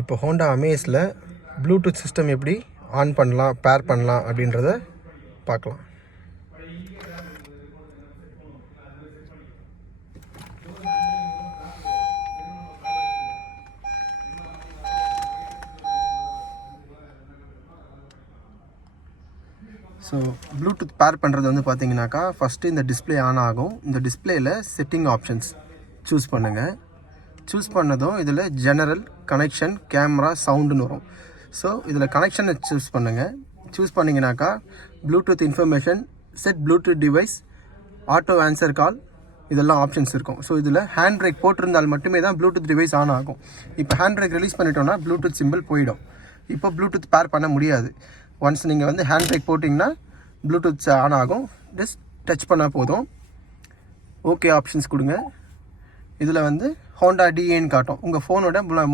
இப்போ Honda அமேஸில் Bluetooth system எப்படி on பண்ணலாம், பேர் பண்ணலாம் அப்படின்றத பார்க்கலாம். ஸோ ப்ளூடூத் பேர் பண்ணுறது வந்து பார்த்தீங்கன்னாக்கா, ஃபஸ்ட்டு இந்த டிஸ்பிளே ஆன் ஆகும். இந்த டிஸ்பிளேயில் செட்டிங் ஆப்ஷன்ஸ் சூஸ் பண்ணுங்கள். சூஸ் பண்ணதும் இதில் ஜெனரல், கனெக்ஷன், கேமரா, சவுண்டுன்னு வரும். ஸோ இதில் கனெக்ஷனை சூஸ் பண்ணுங்கள். சூஸ் பண்ணிங்கனாக்கா Bluetooth information, set Bluetooth device, auto answer call, இதெல்லாம் ஆப்ஷன்ஸ் இருக்கும். ஸோ இதில் ஹேண்ட் பிரேக் போட்டிருந்தால் மட்டுமே தான் ப்ளூடூத் டிவைஸ் ஆன் ஆகும். இப்போ ஹேண்ட் பிரேக் ரிலீஸ் பண்ணிட்டோன்னா ப்ளூடூத் சிம்பிள் போயிடும். இப்போ ப்ளூடூத் பேர் பண்ண முடியாது. ஒன்ஸ் நீங்கள் வந்து ஹேண்ட் பிரேக் போட்டிங்கன்னா ப்ளூடூத் ஆன் ஆகும். ஜஸ்ட் டச் பண்ணால் போதும். ஓகே ஆப்ஷன்ஸ் கொடுங்க. இதில் வந்து ஹோண்டா டிஏன்னு காட்டும். உங்கள் ஃபோனோட